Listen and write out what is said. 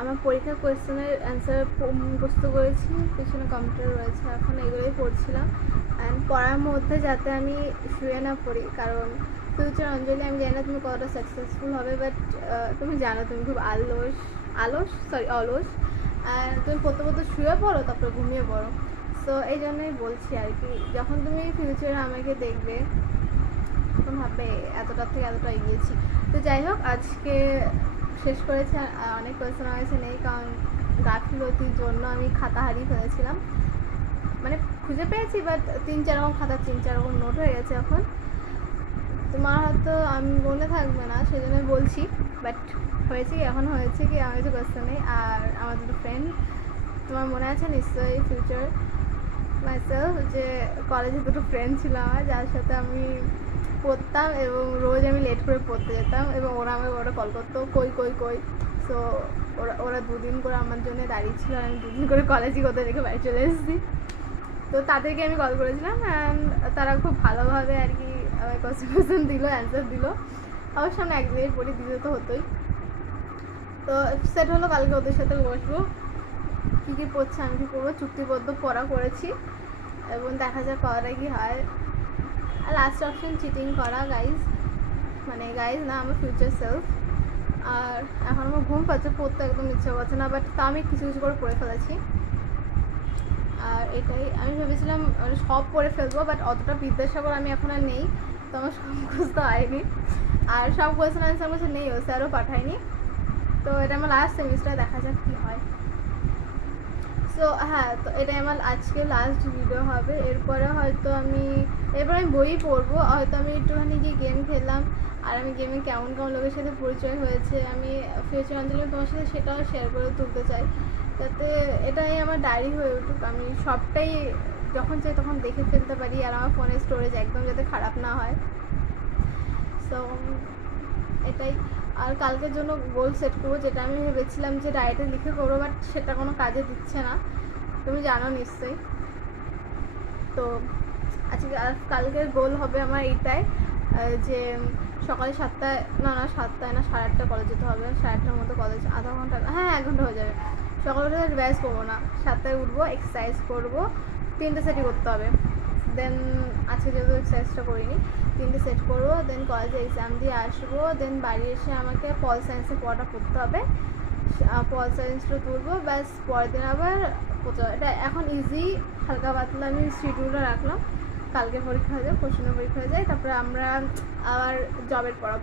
আমার পরীক্ষার কোয়েশ্চেনের অ্যান্সার মুখস্থ করেছি, পিছনে কম্পিউটার রয়েছে, এখন এগুলোই পড়ছিলাম। অ্যান্ড পড়ার মধ্যে যাতে আমি শুয়ে না পড়ি, কারণ ফিউচার অঞ্জলি আমি জানি না তুমি কতটা সাকসেসফুল হবে, বাট তুমি জানো তুমি খুব অলস, আর তুমি পড়তে শুয়ে পড়ো, তারপরে ঘুমিয়ে পড়ো। সো এই জন্যই বলছি আর কি, যখন তুমি ফিউচারে আমাকে দেখবে তখন ভাববে এতটা থেকে এতটা এগিয়েছি। তো যাই হোক, আজকে শেষ করেছি। অনেক কোয়েশ্চেন হয়েছে নেই, কারণ গাফিলতির জন্য আমি খাতা হারিয়ে ফেলেছিলাম। মানে খুঁজে পেয়েছি, বাট 3-4 রকম খাতা 3-4 রকম নোট হয়ে গেছে। এখন তোমার হয়তো আমি মনে থাকবে না, সেই জন্য বলছি। বাট হয়েছে কি, এখন হয়েছে কি, আমার কিছু কোয়েশ্চেন নেই। আর আমার দুটো ফ্রেন্ড, তোমার মনে আছে নিশ্চয়ই ফিউচার মাইসেলফ, যে কলেজে দুটো ফ্রেন্ড ছিল আমার, যার সাথে আমি পড়তাম এবং রোজ আমি লেট করে পড়তে যেতাম, এবং ওরা আমাকে ওরা কল করতো কই। সো ওরা 2 দিন করে আমার জন্য দাঁড়িয়ে ছিল, আর আমি 2 দিন করে কলেজই করতে রেখে বাড়ি চলে এসেছি। তো তাদেরকে আমি কল করেছিলাম, অ্যান্ড তারা খুব ভালোভাবে আর কি আমার কোয়েশ্চেন দিল, অ্যান্সার দিল। অবশ্য আমি 1 মিনিট পড়ে দিতে তো হতোই। তো সেট হলো, কালকে ওদের সাথে বসবো, কী কী পড়ছে আমি কী করবো, চুক্তিবদ্ধ পড়া করেছি, এবং দেখা যাক করাটা কি হয়। আর লাস্ট অপশন চিটিং করা, গাইজ না, আমার ফিউচার সেলফ। আর এখন আমার ঘুম পাচ্ছে, পড়তে একদম ইচ্ছে করছে না, বাট তা আমি কিছু করে পড়ে ফেলেছি। আর এটাই আমি ভেবেছিলাম মানে সব পড়ে ফেলবো, বাট অতটা বিদ্যাসাগর আমি এখন আর নেই, তো আমার সব বুঝতে হয়নি। আর সব কোয়েশ্চেন আনসার বলছে নেই, ও স্যারও পাঠায়নি। তো এটা আমার লাস্ট সেমিস্টার, দেখা যাক কী হয়। সো হ্যাঁ, তো এটাই আমার আজকে লাস্ট ভিডিও হবে। এরপরে আমি বই পড়বো, হয়তো আমি একটুখানি গিয়ে গেম খেললাম, আর আমি গেমে কেমন লোকের সাথে পরিচয় হয়েছে আমি ফিউচার অঞ্জলি তোমার সাথে সেটাও শেয়ার করে তুলতে চাই, যাতে এটাই আমার ডায়েরি হয়ে উঠুক। আমি সবটাই যখন চাই তখন দেখে ফেলতে পারি, আর আমার ফোনের স্টোরেজ একদম যাতে খারাপ না হয়। সো এটাই। আর কালকের জন্য গোল সেট করবো, যেটা আমি ভেবেছিলাম যে ডায়েরিতে লিখে করবো, বাট সেটা কোনো কাজে দিচ্ছে না, তুমি জানো নিশ্চয়ই। তো আজকে কালকের গোল হবে আমার এইটাই, যে সকালে 7টায় না 8:30 কলেজ যেতে হবে। 8:30টার মতো কলেজ, আধা ঘন্টা, হ্যাঁ 1 ঘন্টা হয়ে যাবে। সকালে উঠে রিভাইজ করবো না, 7টায় উঠবো, এক্সারসাইজ করবো, 3টে সেটই করতে হবে। দেন আজকে যেহেতু এক্সারসাইজটা করিনি, 3টে সেট করবো, দেন কলেজে এক্সাম দিয়ে আসবো, দেন বাড়ি এসে আমাকে পল সায়েন্সে পড়াটা পড়তে হবে, পল সায়েন্সটা তুলবো, ব্যাস পরের দিন আবার এটা এখন ইজি হালকা পাতলা আমি শিডিউলটা রাখলাম। কালকে পরীক্ষা হয়ে যায়, পরশুদিন পরীক্ষা হয়ে যায়, তারপরে আমরা আবার জবের পড়া